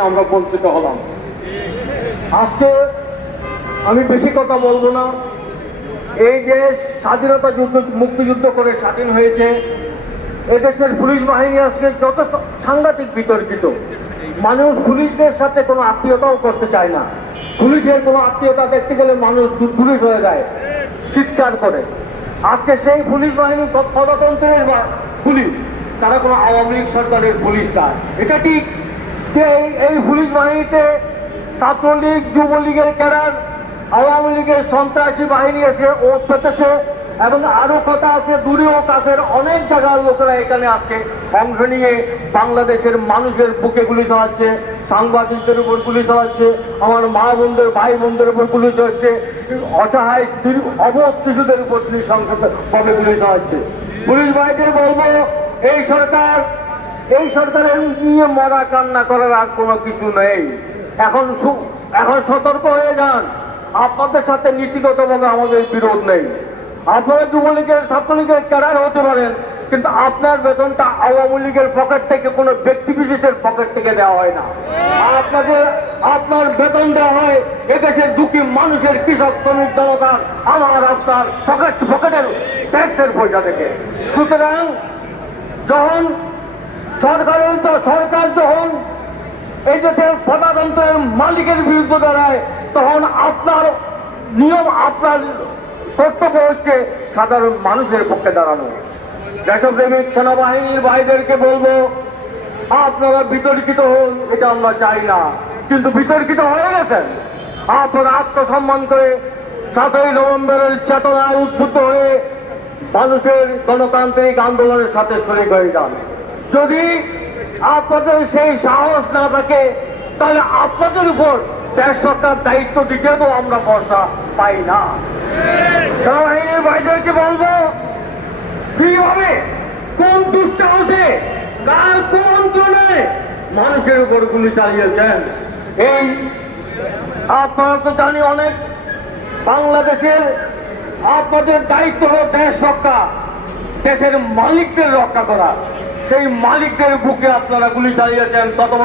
আমরা বঞ্চিত হলাম। আজকে আমি বেশি কথা বলব না। এই দেশ স্বাধীনতা যুদ্ধ, মুক্তিযুদ্ধ করে স্বাধীন হয়েছে, এদেশের পুলিশ বাহিনী আজকে যথেষ্ট সাংঘাতিক বিতর্কিত, মানুষ পুলিশদের সাথে কোনো আত্মীয়তাও করতে চায় না। পুলিশের কোনো আত্মীয়তা দেখতে গেলে মানুষ দূরে হয়ে যায়, চিৎকার করে। আজকে সেই পুলিশ বাহিনী বা- পুলিশ, তারা কোনো আওয়ামী লীগ সরকারের পুলিশ না। এটা ঠিক যে এই- পুলিশ বাহিনীতে ছাত্রলীগ, যুবলীগের ক্যাডার, আওয়ামী লীগের সন্ত্রাসী বাহিনী এসে ওত পেতেছে এবং আরও কথা আছে, দূরেও কাছের অনেক জায়গার লোকেরা এখানে আছে। অংশ নিয়ে বাংলাদেশের মানুষের বুকে গুলি চালাচ্ছে, সাংবাদিকদের উপর গুলি চালাচ্ছে, আমার মা বোনদের, ভাই বোনদের উপর গুলি চালাচ্ছে, অসহায় অবধ শিশুদের উপর ভাবে গুলি চালাচ্ছে। পুলিশ বাহিনীকে বলব, এই সরকার এই সরকারের নিয়ে মরা কান্না করার আর কোনো কিছু নেই। এখন এখন সতর্ক হয়ে যান। আপনাদের সাথে নীতিগতভাবে আমাদের বিরোধ নেই। আপনারা যুবলীগের, ছাত্রলীগের ক্যাডার হতে পারেন, কিন্তু আপনার বেতনটা আওয়ামী লীগের পকেট থেকে, কোনো ব্যক্তি বিশেষের পকেট থেকে দেওয়া হয় না। আপনাদের, আপনার বেতন দেওয়া হয়, এদেশের দুঃখী মানুষের কৃষক, শ্রমিক, জনতার, আমার, আপনার পকেট, পকেটের ট্যাক্সের পয়সা থেকে। সুতরাং, যখন সরকারের তো সরকার যখন এই দেশের প্রজাতন্ত্রের মালিকের বিরুদ্ধে দাঁড়ায়, তখন আপনার নিয়ম, আপনার কর্তব্য হচ্ছে সাধারণ মানুষের পক্ষে দাঁড়ানো। দেশপ্রেমিক সেনাবাহিনীর ভাইদেরকে বলব, আপনারা বিতর্কিত হন, এটা আমরা চাই না। কিন্তু বিতর্কিত হয়ে গেছেন। আপনারা আত্মসম্মান করে সাতই নভেম্বরের চেতনায় উদ্বুদ্ধ হয়ে মানুষের গণতান্ত্রিক আন্দোলনের সাথে শরিক হয়ে যান। যদি আপনাদের সেই সাহস না থাকে, তাহলে আপনাদের উপর দেশ সরকার দায়িত্ব দিতে তো আমরা ভরসা পাই না। সেনাবাহিনীর ভাইদেরকে বলব, কীভাবে, কোন দুঃসাহসে কার কোন অঞ্চলে মানুষের উপর গুলি চালিয়েছেন? এই আপনারা তো জানি অনেক, বাংলাদেশের আপনাদের দায়িত্ব হলো দেশ রক্ষা, দেশের মালিকদের রক্ষা করা। সেই মালিকদের বুকে আপনারা গুলি চালিয়েছেন তত বড়